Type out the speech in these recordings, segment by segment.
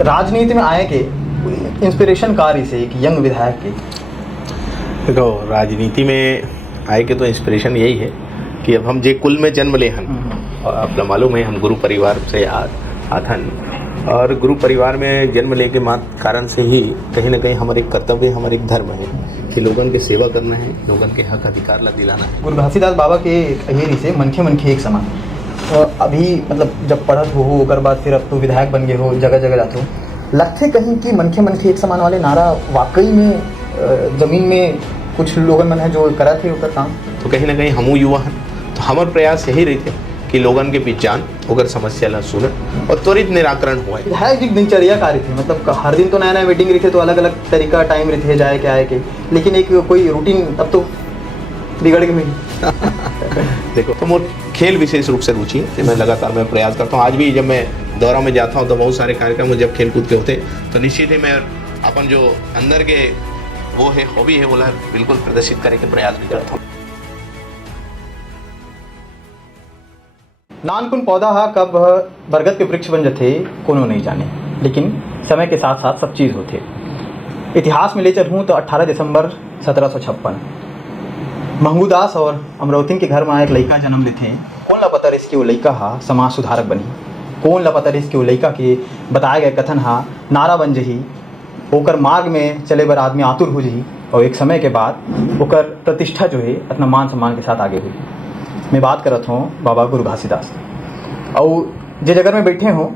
राजनीति में आए के इंस्पिरेशन कार से एक यंग विधायक की। देखो, राजनीति में आए के तो इंस्पिरेशन यही है कि अब हम जे कुल में जन्म ले हन, और अपना मालूम है हम गुरु परिवार से आथन, और गुरु परिवार में जन्म ले के मात कारण से ही कहीं ना कहीं हमारे कर्तव्य, हमारे एक धर्म है कि लोगन के सेवा करना है, लोगन के हक अधिकार ला दिलाना है। गुरु घासीदास बाबा के ये से मनखे मनखे एक समान। अभी मतलब जब पढ़त हो ओकर बाद फिर अब तो विधायक बन गए हो, जगह जगह जाते हो, लगते कहीं कि मनखे मनखे एक समान वाले नारा वाकई में जमीन में कुछ लोगन मन है जो करा थे ओकर काम। तो कहीं ना कहीं हमू युवा हैं, तो हमार प्रयास यही रही थे कि लोगन के बीच जान ओकर समस्या ला सुनन और त्वरित निराकरण हुआ। विधायक जी दिनचर्या कार्य थे, मतलब हर दिन तो नया नया मीटिंग रही थे, तो अलग अलग तरीका टाइम रही थे जाए के आए के, लेकिन एक कोई रूटीन अब तो बिगड़ गई। देखो, तो मोर खेल विशेष रूप से रुचि है, मैं लगातार मैं प्रयास करता हूँ। आज भी जब मैं दौरा में जाता हूँ तो बहुत सारे कार्यक्रम जब खेल कूद के होते तो निश्चित ही मैं अपन जो अंदर के वो है हॉबी है बोला बिल्कुल प्रदर्शित करने के प्रयास भी करता हूँ। नानकुन पौधा हा कब बरगद के वृक्ष बन जाते कोनो नहीं जाने, लेकिन समय के साथ साथ सब चीज़ होते। इतिहास में ले चलूँ तो 18 दिसंबर 1756 महंगूदास और अमरावती के घर में एक लड़का जन्म लेते। कौन ला पता इसके वो लड़का हा समाज सुधारक बनी, कौन ला पता इसके वो लड़का के बताए गए कथन हा नारा बन जही, ओकर मार्ग में चले बर आदमी आतुर हो जही, और एक समय के बाद ओकर प्रतिष्ठा जो है अपना मान सम्मान के साथ आगे हुई। मैं बात करत हूँ बाबा गुरु घासीदास, और जे जगह में बैठे हों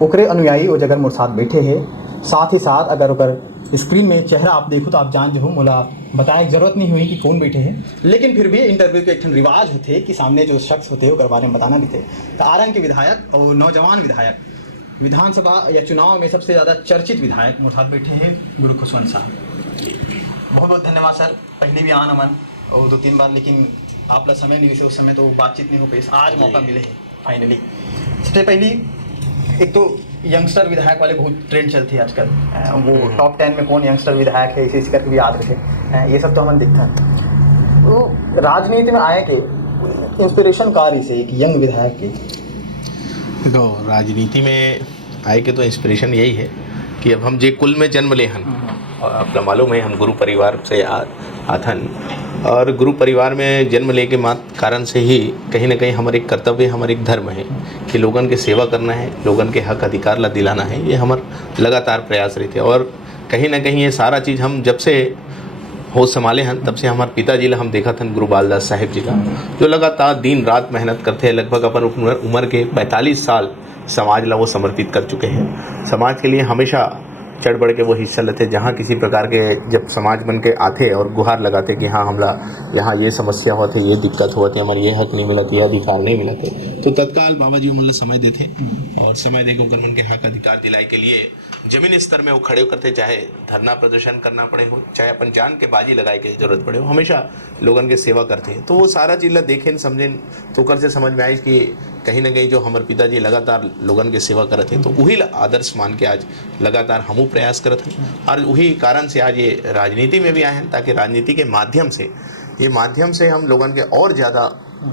ओकरे अनुयायी वो जगह मोर साथ बैठे हैं। साथ ही साथ अगर ओकर स्क्रीन में चेहरा आप देखो तो आप जान जो मोला बताए जरूरत नहीं हुई कि कौन बैठे हैं, लेकिन फिर भी इंटरव्यू के एक रिवाज होते कि सामने जो शख्स होते ओकर बारे में बताना भी थे। तो आरंग के विधायक और नौजवान विधायक, विधानसभा या चुनाव में सबसे ज़्यादा चर्चित विधायक मोर साथ बैठे हैं गुरु खुशवंत साहब। बहुत बहुत धन्यवाद सर, पहले भी आना मन और 2-3 बार, लेकिन आप लोग समय नहीं मिले, उस समय तो बातचीत नहीं हो पाई, आज मौका मिले है फाइनली। सबसे पहली एक तो यंगस्टर विधायक वाले बहुत ट्रेंड चलती है आजकल, वो टॉप 10 में कौन यंगस्टर विधायक है इसी करके भी याद रखे, ये सब तो हम दिखता है। तो राजनीति में आए के इंस्पिरेशन कार से एक यंग विधायक की। देखो, राजनीति में आए के तो इंस्पिरेशन यही है कि अब हम जे कुल में जन्म ले हन, और अपना मालूम है हम गुरु परिवार से आथन, और गुरु परिवार में जन्म ले के मात कारण से ही कहीं ना कहीं हमारे एक कर्तव्य, हमारे एक धर्म है कि लोगन के सेवा करना है, लोगन के हक अधिकार ला दिलाना है। ये हमारा लगातार प्रयास रहते, और कहीं ना कहीं ये सारा चीज़ हम जब से होश संभाले हैं तब से हमारे पिताजी ला हम देखा था गुरु बालदास साहिब जी का, जो लगातार दिन रात मेहनत करते हैं। लगभग अपन उम्र के 45 साल समाज ला वो समर्पित कर चुके हैं। समाज के लिए हमेशा चढ़ बढ़ के वो हिस्सा लेते, जहाँ किसी प्रकार के जब समाज बन के आते और गुहार लगाते कि हाँ हमला यहाँ ये समस्या होती, ये दिक्कत होती, हमारे ये हक नहीं मिलते, ये अधिकार नहीं मिलते, तो तत्काल बाबा जी मतलब समय देते और समय देकर उनकर मन के हक अधिकार दिलाए के लिए जमीनी स्तर में वो खड़े करते, चाहे धरना प्रदर्शन करना पड़े हो, चाहे अपन जान के बाजी लगाए के जरूरत पड़े हो, हमेशा लोगन के सेवा करते हैं। तो वो सारा चीज़ ला देखें समझें तो कर से समझ में आई कि कहीं ना कहीं जो हमारे पिताजी लगातार लोगन के सेवा करते हैं, तो वही आदर्श मान के आज लगातार हमू प्रयास करते हैं, और वही कारण से आज ये राजनीति में भी आए हैं, ताकि राजनीति के माध्यम से हम लोगन के और ज़्यादा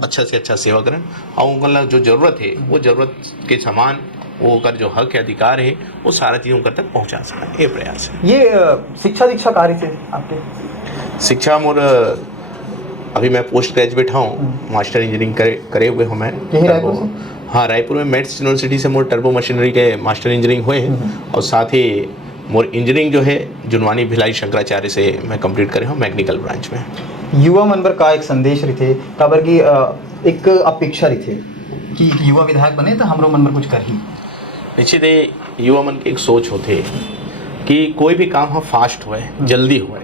अच्छा से अच्छा सेवा करें, और उनका जो ज़रूरत है वो ज़रूरत के समान वो कर जो हक है अधिकार है वो सारा चीज़ों कर तक पहुँचा सकें, ये प्रयास है। ये शिक्षा कार्य से आपके शिक्षा मोर अभी मैं पोस्ट ग्रेजुएट हूँ, मास्टर इंजीनियरिंग करे हुए हूँ मैं। हाँ, रायपुर में मेट्स यूनिवर्सिटी से मोर टर्बो मशीनरी के मास्टर इंजीनियरिंग हुए हैं, और साथ ही मोर इंजीनियरिंग जो है जुनवानी भिलाई शंकराचार्य से मैं कंप्लीट करे हूँ मैकेनिकल ब्रांच में। युवा मन पर का एक संदेश रही थे काबर की एक अपेक्षा रही थे कि युवा विधायक बने तो हमरो मन पर कुछ कर ही। निश्चित है, युवा मन की एक सोच होती है कि कोई भी काम हम फास्ट हुए, जल्दी हुए,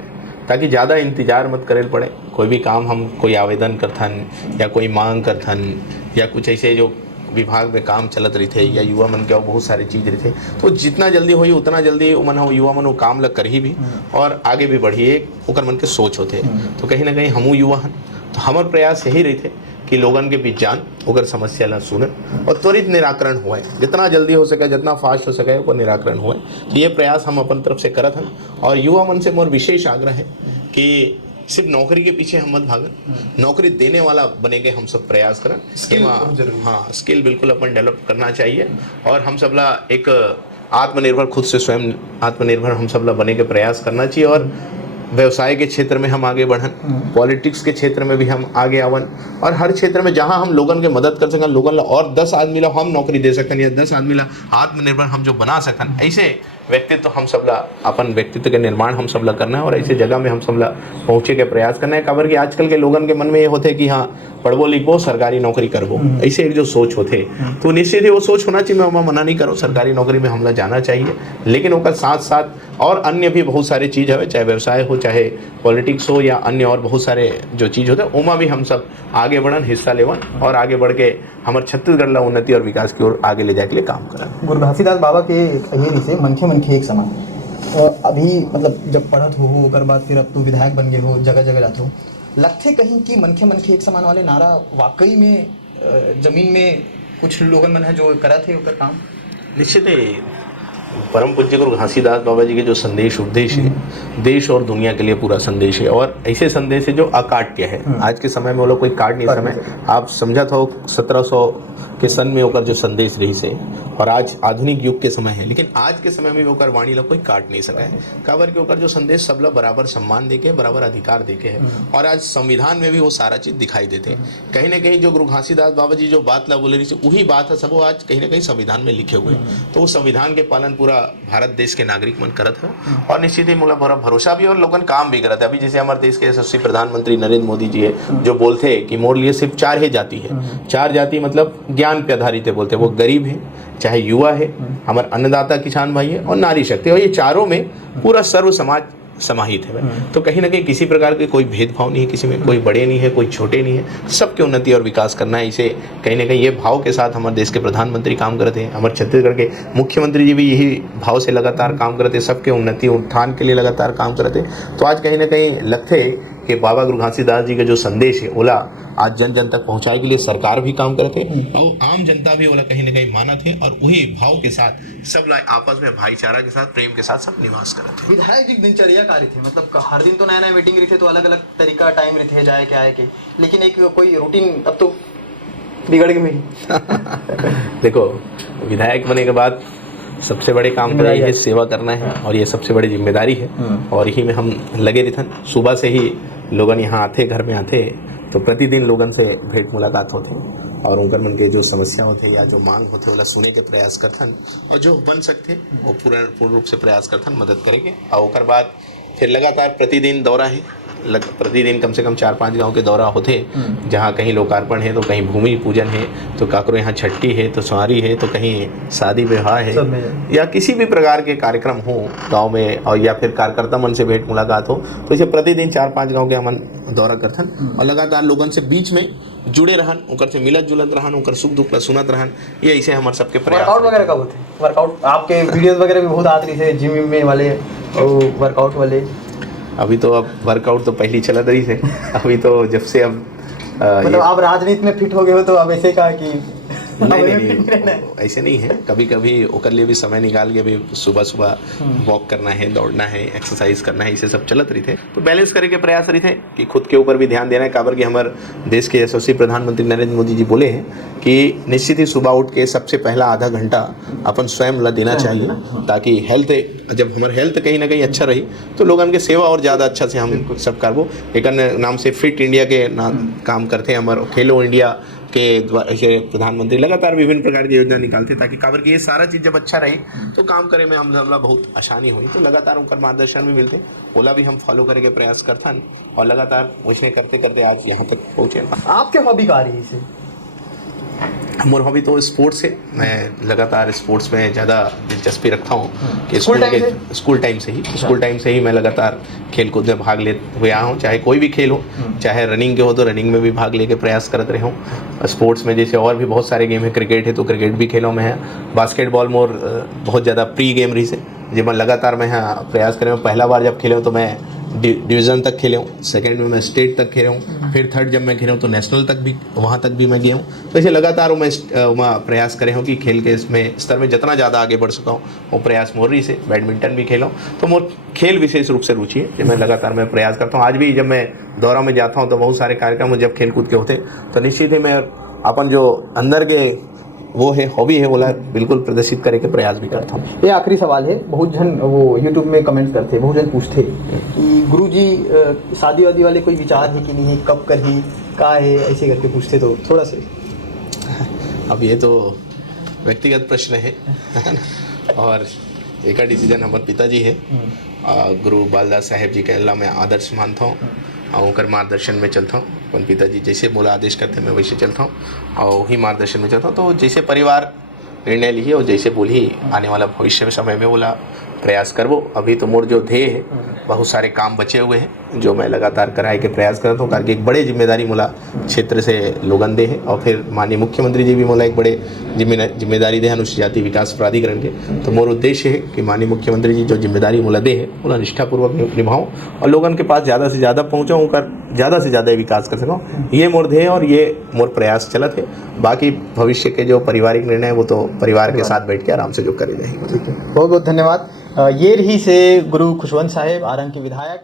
ताकि ज़्यादा इंतज़ार मत करे पड़े। कोई भी काम हम कोई आवेदन करथन या कोई मांग करथन या कुछ ऐसे जो विभाग में काम चलत रही थे, या युवा मन के बहुत सारी चीज़ रही थे, तो जितना जल्दी होई उतना जल्दी युवा मन वो काम लग कर ही भी और आगे भी बढ़िए ओकर मन के सोच होते। तो कहीं ना कहीं हमू युवा हैं, तो हमारे प्रयास यही रही थे कि लोगन के बीच जान ओकर समस्या ला सुनन और त्वरित निराकरण हुए, जितना जल्दी हो सके, जितना फास्ट हो सके वो निराकरण हुए। तो ये प्रयास हम अपन तरफ से करत हैं, और युवा मन से मोर विशेष आग्रह है कि सिर्फ नौकरी के पीछे हम मत भागन, नौकरी देने वाला बने के हम सब प्रयास करें। हाँ, स्किल बिल्कुल अपन डेवलप करना चाहिए, और हम सबला एक आत्मनिर्भर, खुद से स्वयं आत्मनिर्भर हम सब लोग बने के प्रयास करना चाहिए। और व्यवसाय के क्षेत्र में हम आगे बढ़न, पॉलिटिक्स के क्षेत्र में भी हम आगे आवन, और हर क्षेत्र में जहां हम लोगन के मदद कर सकें, लोगन ला और 10 आदमी ला हम नौकरी दे सकते या 10 आदमी ला आत्मनिर्भर हम जो बना सकन, ऐसे व्यक्तित्व हम सब ला अपन व्यक्तित्व के निर्माण हम सब ला करना है और ऐसे जगह में हम सब ला पहुँचे के प्रयास करना है। खबर कि आजकल के लोगन के मन में ये होते कि हाँ पढ़बो लिखबो सरकारी नौकरी करबो, ऐसे एक जो सोच होते, तो निश्चित ही वो सोच होना चाहिए। मैं मना नहीं करूँ, सरकारी नौकरी में हमला जाना चाहिए, लेकिन उसका साथ साथ और अन्य भी बहुत सारे चीज़ है, चाहे व्यवसाय हो, चाहे पॉलिटिक्स हो, या अन्य और बहुत सारे जो चीज़ होते हैं, उमा भी हम सब आगे बढ़न, हिस्सा लेवन और आगे बढ़ के हमारे छत्तीसगढ़ ला उन्नति और विकास की ओर आगे ले जाए के लिए काम करन। गुरु घासीदास बाबा के ये से मनखे एक समान अभी मतलब जब पढ़त हो ओकर बाद फिर अब तो विधायक बन गए हो, जगह जगह जाते हो, लगते कहीं कि मनखे एक समान वाले नारा वाकई में जमीन में कुछ लोगन मन है जो करा थे ओकर काम। निश्चित ही परम पूज्य गुरु घासीदास बाबा जी के जो संदेश उपदेश है, देश और दुनिया के लिए पूरा संदेश है, और ऐसे संदेश है जो अकाट्य है। आज के समय में वो लोग कोई काट नहीं समय, आप समझा था 1700 के सन में होकर जो संदेश रही से, और आज आधुनिक युग के समय है, लेकिन आज के समय में होकर वाणी ला कोई काट नहीं सका है। काबर के होकर जो संदेश सब ला बराबर सम्मान देके, बराबर अधिकार देके है, और आज संविधान में भी वो सारा चीज दिखाई देते हैं। कहीं ना कहीं जो गुरु घासीदास बाबा जी जो बात ला बोले रही वही बात है, सब वो आज कहीं ना कहीं संविधान में लिखे हुए, तो वो संविधान के पालन पूरा भारत देश के नागरिक मन करत हो, और निश्चित ही मुला भरोसा भी और लोगन काम भी करते। अभी जैसे हमारे देश के यशस्वी प्रधानमंत्री नरेंद्र मोदी जी है, जो बोलते हैं कि मोर लिए सिर्फ 4 ही जाति है, 4 जाति मतलब ज्ञान पे आधारित है, बोलते हैं वो गरीब है, चाहे युवा है, हमारे अन्नदाता किसान भाई है, और नारी शक्ति, और ये चारों में पूरा सर्व समाज समाहित है। तो कहीं ना कहीं किसी प्रकार के कोई भेदभाव नहीं है, किसी में कोई बड़े नहीं है, कोई छोटे नहीं है, सबके उन्नति और विकास करना है। इसे कहीं ना कहीं ये भाव के साथ हमारे देश के प्रधानमंत्री काम करते हैं, हमारे छत्तीसगढ़ के मुख्यमंत्री जी भी यही भाव से लगातार काम करते हैं, सबके उन्नति उत्थान के लिए लगातार काम करते हैं। तो आज कहीं ना कहीं लगते है कि बाबा गुरु घासीदास जी का जो संदेश है ओला आज जन जन तक पहुंचाए के लिए सरकार भी काम करते और आम जनता भी ओला कहीं ना कहीं मानत है, और वही भाव के साथ सब लोग आपस में भाईचारा के साथ, प्रेम के साथ सब निवास करते हैं। विधायक जी दिनचर्या का रही थे, मतलब हर दिन तो नया नया मीटिंग रही थे, तो अलग अलग तरीका टाइम रही थे जाए के आए के, लेकिन एक कोई रूटीन अब तो बिगड़ गई मेरी। देखो, विधायक बने के बाद सबसे बड़े काम तो यही है, सेवा करना है, और ये सबसे बड़ी जिम्मेदारी है, और यही में हम लगे रहते। सुबह से ही लोगन यहाँ आते, घर में आते, तो प्रतिदिन लोगन से भेंट मुलाकात होते, और उनकर मन के जो समस्या होते या जो मांग होते वाला सुने के प्रयास करथन, और जो बन सकते वो पूर्ण रूप से प्रयास करथन मदद करेंगे। और उसके बाद फिर लगातार प्रतिदिन दौरा है, प्रतिदिन कम से कम 4-5 गांव के दौरा होते, जहाँ कहीं लोकार्पण है तो कहीं भूमि पूजन है, तो काकरो यहाँ छठी है, तो स्वारी है, तो कहीं शादी विवाह है, या किसी भी प्रकार के कार्यक्रम हो गांव में, और या फिर कार्यकर्ता मन से भेंट मुलाकात हो, तो इसे प्रतिदिन 4-5 गांव के हमन दौरा करथन, और लगातार लोगन से बीच में जुड़े रहन, उनकर से मिलत जुलत रहन, उनकर सुख दुख ला सुनत रहन। ये ऐसे हमारे सबके प्रयास। वर्कआउट वगैरह कब होते? वर्कआउट आपके वीडियोस वगैरह भी बहुत आते थे, जिम में वाले और वर्कआउट वाले। अभी तो अब वर्कआउट तो पहली चलत रही है, अभी तो जब से अब मतलब आप राजनीति में फिट हो गए हो, तो अब ऐसे कहा कि नहीं, ऐसे नहीं है। कभी कभी ओकर लिए भी समय निकाल के भी सुबह सुबह वॉक करना है, दौड़ना है, एक्सरसाइज करना है, इसे सब चलत रही थे, तो बैलेंस करे के प्रयास रही थे कि खुद के ऊपर भी ध्यान देना है। काबर कि हमारे देश के यशस्वी प्रधानमंत्री नरेंद्र मोदी जी बोले हैं कि निश्चित ही सुबह उठ के सबसे पहला आधा घंटा अपन स्वयं ला देना चाहिए, ताकि हेल्थ, जब हमारे हेल्थ कहीं ना कहीं अच्छा रही तो लोगों के सेवा और ज़्यादा अच्छा से हम सब करबो। एक नाम से फिट इंडिया के नाम काम करते हैं, हमारे खेलो इंडिया के द्वारा ऐसे प्रधानमंत्री लगातार विभिन्न प्रकार की योजना निकालते, ताकि काबर कि ये सारा चीज़ जब अच्छा रही तो काम करे में हमला बहुत आसानी हुई। तो लगातार उनका मार्गदर्शन भी मिलते, ओला भी हम फॉलो करे के प्रयास करथन, और लगातार वैसे करते करते आज यहाँ तक पहुँचे। आपके हॉबी का रही है? मोर हॉबी तो स्पोर्ट्स है, मैं लगातार स्पोर्ट्स में ज़्यादा दिलचस्पी रखता हूँ कि स्कूल टाइम से ही मैं लगातार खेल कूद में भाग ले हुए आया हूँ, चाहे कोई भी खेल हो, चाहे रनिंग के हो तो रनिंग में भी भाग लेके प्रयास करते रहे हूँ। स्पोर्ट्स में जैसे और भी बहुत सारे गेम है, क्रिकेट है तो क्रिकेट भी खेलों में है, बास्केटबॉल मोर बहुत ज़्यादा प्री गेम रही से, जब मैं लगातार मैं प्रयास करें। पहला बार जब खेले हूँ तो मैं डिवीज़न तक खेले हूँ, सेकंड में मैं स्टेट तक खेले हूँ, फिर थर्ड जब मैं खेले हूँ तो नेशनल तक भी, वहाँ तक भी मैं गया हूँ। तो ऐसे लगातार मैं प्रयास करे हूँ कि खेल के इसमें स्तर में जितना ज़्यादा आगे बढ़ सका हूँ वो प्रयास मोर रही से। बैडमिंटन भी खेला हूँ, तो मोर खेल विशेष रूप से रुचि है, जब मैं लगातार मैं प्रयास करता हूँ। आज भी जब मैं दौरा में जाता हूँ तो बहुत सारे कार्यक्रम जब खेल कूद के होते तो निश्चित ही मैं अपन जो अंदर के वो है हॉबी है बोला बिल्कुल प्रदर्शित करे के प्रयास भी करता हूँ। ये आखिरी सवाल है। बहुत जन वो यूट्यूब में कमेंट करते, बहुत जन पूछते कि गुरुजी शादी वादी वाले कोई विचार है कि नहीं है, कब करी का है, ऐसे करके पूछते, तो थोड़ा सा। अब ये तो व्यक्तिगत प्रश्न है ना? और एक डिसीजन हमारे पिताजी है, गुरु बालदास साहेब जी के अल्लाह मैं आदर्श मानता हूँ और उनकर मार्गदर्शन में चलता हूँ। अपन पिताजी जैसे बोला आदेश करते हैं मैं वैसे चलता हूँ और वही मार्गदर्शन में चलता हूँ। तो जैसे परिवार निर्णय लिए और जैसे बोली आने वाला भविष्य में समय में बोला प्रयास करवो। अभी तो मोर जो ध्येय है बहुत सारे काम बचे हुए हैं जो मैं लगातार कराए के प्रयास करता हूँ, करके एक बड़े जिम्मेदारी मोला क्षेत्र से लोगन दे है और फिर माननीय मुख्यमंत्री जी भी मोला एक बड़े जिम्मेदारी दे अनुसूचित जाति विकास प्राधिकरण के। तो मोर उद्देश्य है कि माननीय मुख्यमंत्री जी जो जिम्मेदारी मोला दे है उन्हें निष्ठापूर्वक निभाऊँ और लोगन के पास ज़्यादा से ज़्यादा पहुँचाऊँ, कर ज़्यादा से ज़्यादा विकास कर सकूँ। ये मोर ध्येय और ये मोर प्रयास चलत है। बाकी भविष्य के जो पारिवारिक निर्णय है वो तो परिवार के साथ बैठ के आराम से जो करे जाएंगे। बहुत बहुत धन्यवाद। ये रही से गुरु खुशवंत साहेब आरंग के विधायक।